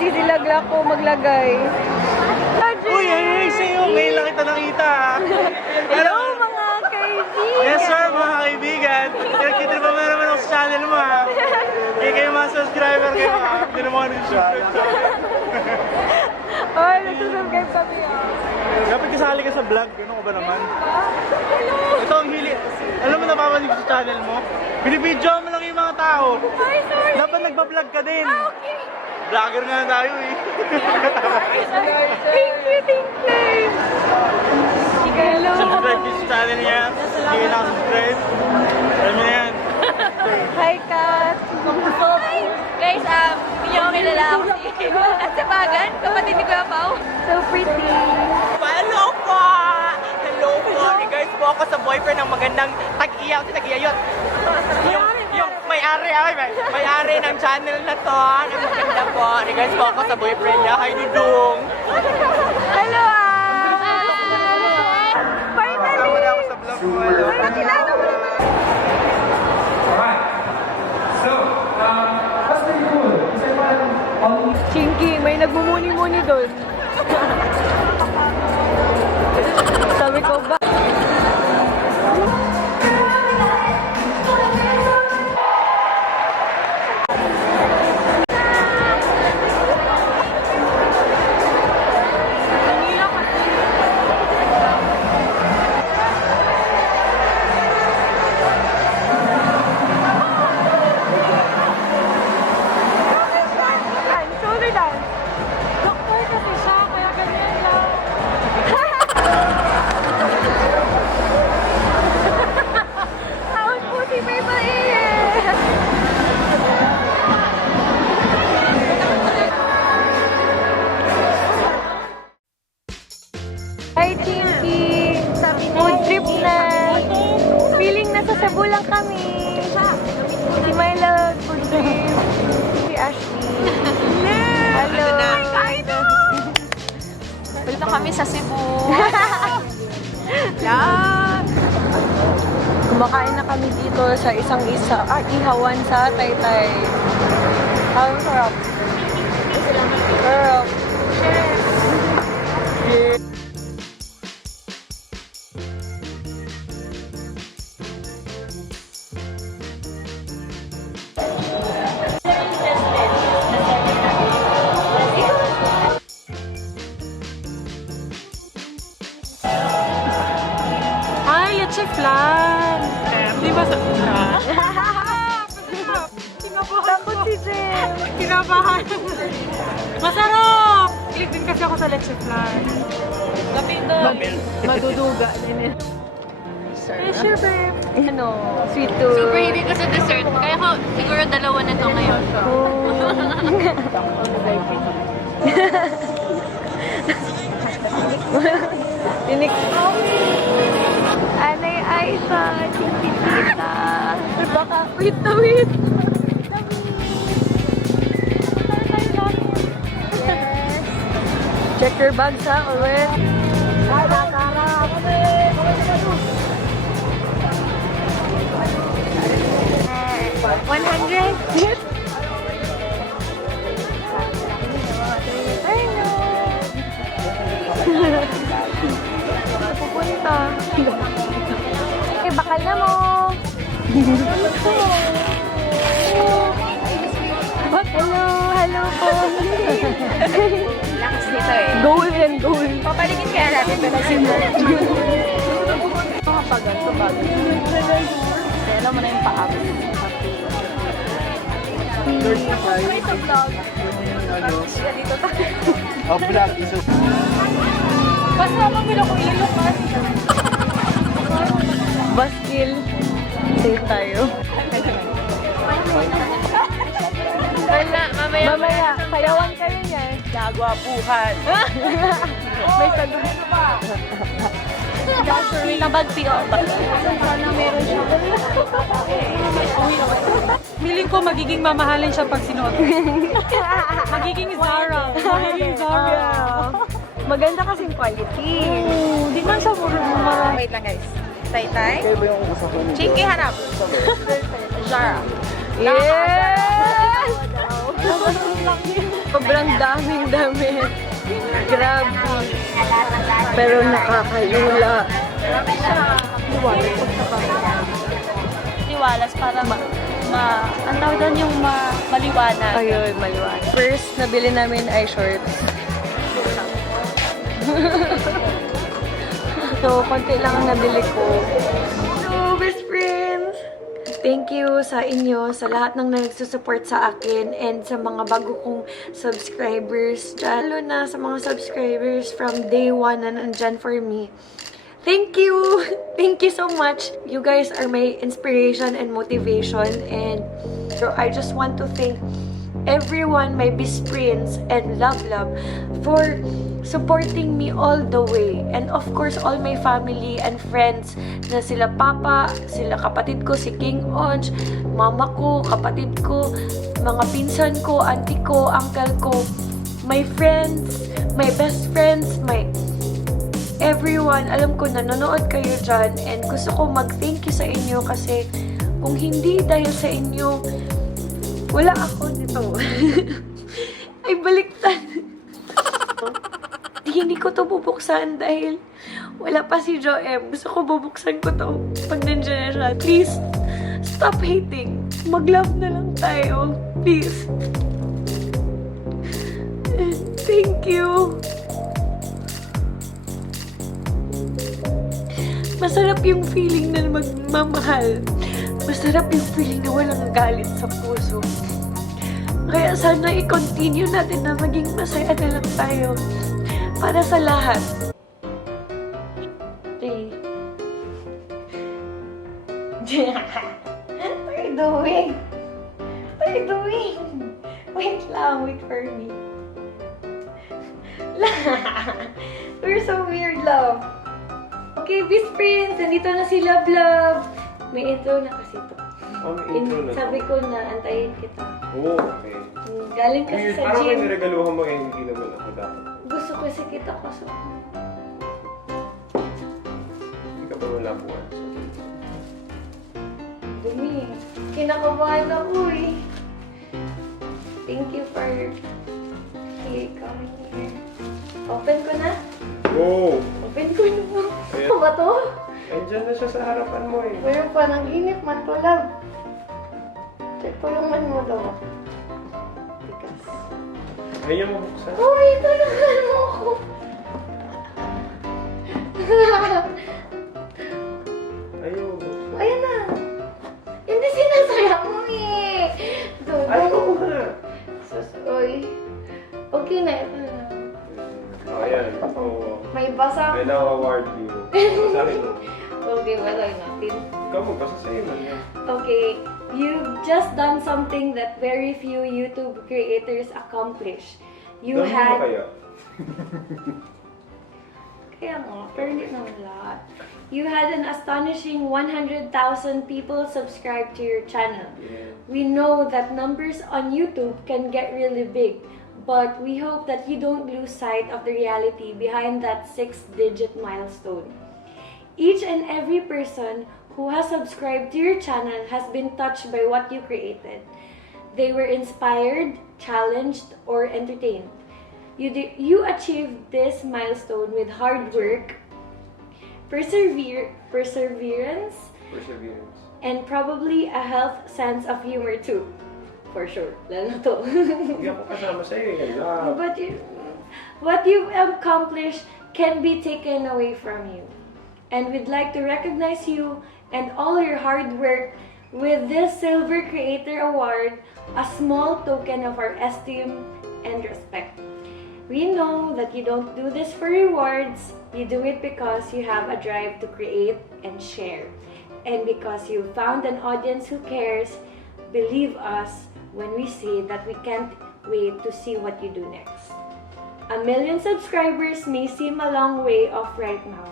Nagsisilagla ko maglagay. Uy, ay, sa'yo. Ngayon lang kita nakita. Hello mga kaibigan! Yes sir, mga kaibigan. Kita na ba naman ako sa channel mo ha? Kaya kayo mga subscriber kayo ha? Hindi naman ano yung subscribe sa akin. Ay, nagsusubscribe kami ah. Dapat kasali ka sa vlog. Ano ko ba naman? Ito ang hili. Alam mo napapanig sa channel mo? Binibidyo mo lang yung mga tao. Ay, sorry! Dapat nagpa-vlog ka din. Okay! Vlogger nga tayo eh. Thank you! Hello! Subscribe ka sa channel niya. Hindi ka nakasubscribe. Alam mo na yan. Hi, Kat! Guys, hindi niyo ako kilala ako si at sa bagan, kapatid ni Kuya Pao. So pretty! Hello po! Hello po! Regards po ako sa boyfriend ng magandang tag-iya. Tag-iya yun. Yung may-ari ng channel na to. Ang maganda po. Regards po ako sa boyfriend niya. Hi, Dudong! Hello, finally! Kasama na ako sa vlog mo. Hello. Nakilala mo naman! Chinky, may nagmumuni-muni doon. Sabi ko ba? Shoulder dance. Doktor kasi siya, kaya ganyan lang. Taon po si Baby Hi, Chinky! Food trip na! Feeling nasa Cebu lang kami. Si Myla, food trip. Si Ashley. Hello! Punta kami sa Cebu. Kumakain na kami dito sa ihawan sa Taytay. Ang sarap. Sarap. Ay, leche flan! Di ba sa flan? Takot si Jem. Kinabahan. Masarap! Kilig din kasi ako sa leche flan. Maduduga din eh. Eh, sure, babe. Ano? Sweet tooth. Super hindi ko sa dessert. Kaya ko siguro dalawa na to ngayon. Tinik. Anay Aisha, Chinkitita. Baka, wait na wait. Yes. Check your bags ha, always. 100? Yes. I know. Pupunta. Eh, bakal na mo. Hello po. Lakas nito eh. Goal and goal. Papaligin kaya natin ito na Cebu. Makapagal, pabagal. Kaya alam mo na yung paab. Ito vlog. Dito tayo. Oh, vlog. Basta pamila ko ilok ka. Baskil. Save tayo. Wala, mamaya. Mamaya, sayawan kayo niyan. Nagwapuhan! May sagot. Nabagpio. Sana meron siya. Feeling ko magiging mamahalin siya pag sinuot. Magiging Zara. Magiging Zara. Maganda kasing quality. Di man siya mura. Wait lang guys. Taytay? Chinky hanap. Zara. Yes! Sobra Sobrang daming damit. Grabe. Pero nakakalula. Tiwalas para ang tawag doon yung maliwanag. Ayun, maliwanag. First, nabili namin ay shorts. So, konti lang ang nabili ko. Hello, best friends! Thank you sa inyo, sa lahat ng nagsusupport sa akin and sa mga bago kong subscribers. Lalo na sa mga subscribers from day one na nandyan for me. Thank you! Thank you so much! You guys are my inspiration and motivation, and so I just want to thank everyone, my BISPRINS and Love for supporting me all the way. And of course, all my family and friends na sila Papa, sila kapatid ko, si King Onch, mama ko, kapatid ko, mga pinsan ko, auntie ko, uncle ko, my friends, my best friends, my everyone. Alam ko, nanonood kayo dyan and gusto ko mag-thank you sa inyo kasi kung hindi dahil sa inyo, wala ako nito. Ay, baliktad. Hindi ko to bubuksan dahil wala pa si JOEM. Gusto ko bubuksan ko to pag nandiyan na siya. Please, stop hating. Mag-love na lang tayo. Please. Thank you. Masarap yung feeling na magmamahal. Masarap yung feeling na walang galit sa puso. Kaya sana i-continue natin na maging masaya na lang tayo. Para sa lahat. Hey. What are you doing? What are you doing? Wait lang, wait for me. We're so weird, love. Okay, BISPRINS, nandito na si Love. May intro na kasi ito. Oh, may intro na. Sabi ko na, antayin kita. Oh, okay. Galing kasi sa Parang gym. may niregaluhan mo kaya hindi naman ako dapat. Gusto kasi kita kasi. Hindi ka ba wala buwan? Dumi. Kinakabahan ako eh. Thank you for coming here. Open ko na? Oh! Open ko na. Ayan. Ano ba to? Andyan na siya sa harapan mo eh. Pero pa, nag-inip man to, love. Check ko yung man mo daw. Tikas. Ayaw mo buksan. Uy, tulungan mo ako. Ayaw mo buksan. Ayan na. Hindi sinasaya mo eh. Ayaw mo nga. Uy. Okay na, ito na. Oh, ayan. Oh. May basa. May na-award you. Basahin mo. Okay, basahin natin. Ikaw magbasa sa'yo man yan. Okay, you've just done something that very few YouTube creators accomplish. You Dami mo had... kaya? Kaya nga, pero hindi naman lahat. You had an astonishing 100,000 people subscribe to your channel. Yeah. We know that numbers on YouTube can get really big, but we hope that you don't lose sight of the reality behind that 6-digit milestone. Each and every person who has subscribed to your channel has been touched by what you created. They were inspired, challenged, or entertained. You achieved this milestone with hard work, perseverance, and probably a health sense of humor too. For sure. Lalo to. Hindi ako kasama sa'yo yan. But what you've accomplished can be taken away from you. And we'd like to recognize you and all your hard work with this Silver Creator Award, a small token of our esteem and respect. We know that you don't do this for rewards, you do it because you have a drive to create and share. And because you found an audience who cares, believe us when we say that we can't wait to see what you do next. 1 million subscribers may seem a long way off right now,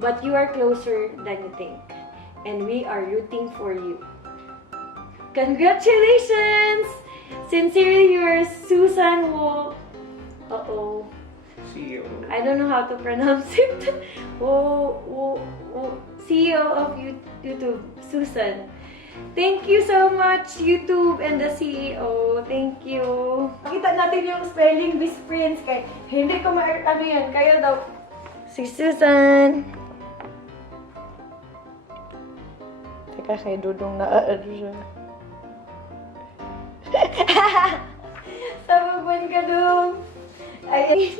but you are closer than you think. And we are rooting for you. Congratulations! Sincerely yours, Susan Wo. Uh-oh. CEO. I don't know how to pronounce it. CEO of YouTube, Susan. Thank you so much, YouTube and the CEO. Thank you. Makita natin yung spelling, BISPRINS. Kay hindi ko ano yan. Kayo daw. Si Susan. Teka, kay Dudong na siya. Sababan ka, Dudong. Ay.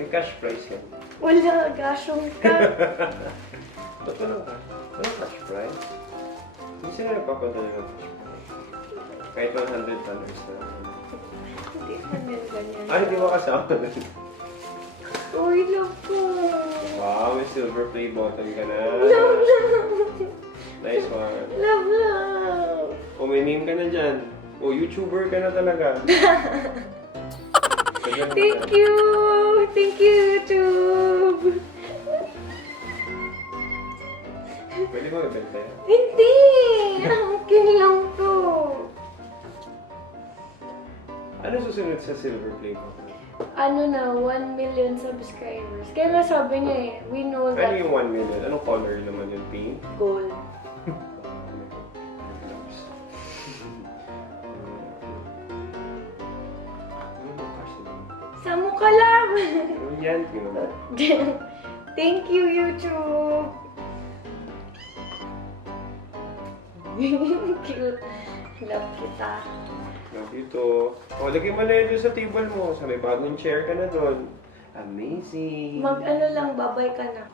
May cash prize yan. Wala, gasyong ka. Ba't walang cash? Walang cash prize? Hindi sila nagpapadala ng cash prize. Kahit $100 na. Hindi man yan ganyan. Hindi mo kasama na. Uy, love ko. Wow, may silver play button ka na. Love, love. Nice one. Love, love. O, may name ka na dyan. O, YouTuber ka na talaga. Thank you! Thank you, YouTube! Pwede mo ibenta yan? Hindi! Akin lang to. Ano susunod sa silver play button? Ano na, 1 million subscribers. Kaya nga sabi niya eh, we know Ano that yung 1 million? Anong color naman yun? Pink? goal. Sa mukha lang! Ano yan? Tingnan mo. Thank you, YouTube! Cute. Love kita. Love you to. O, lagay mo na yun doon sa table mo. Sa may bagong chair ka na doon. Amazing! Mag-ano lang, babay ka na.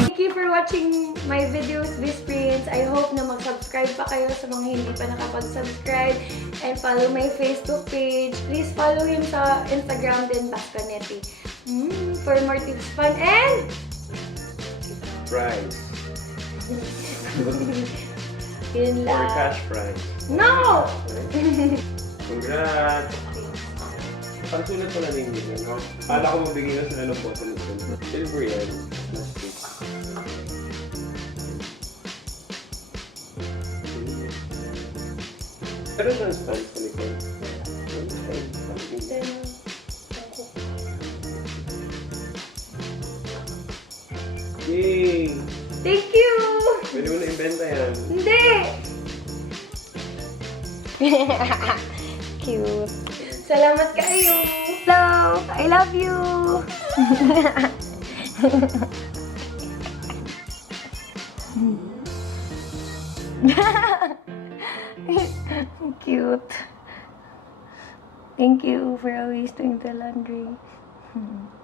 Thank you for watching my videos, BISPRINS. I hope na mag-subscribe pa kayo sa mga hindi pa nakapag-subscribe. And follow my Facebook page. Please follow him sa Instagram din, Basconetti. For more tips, fun, and... Prize. Yun Or lang. cash prize. No! Congrats! Pagsulat mo na din yun, no? Kala ko mabigyan na sila ng bottle. Silver yan. Plastic. Pero saan stand sa likod? Yay! Thank you! Pwede mo na ibenta yan. Hindi! Cute. Salamat kayo! Hello! I love you! Cute. Thank you for always doing the laundry.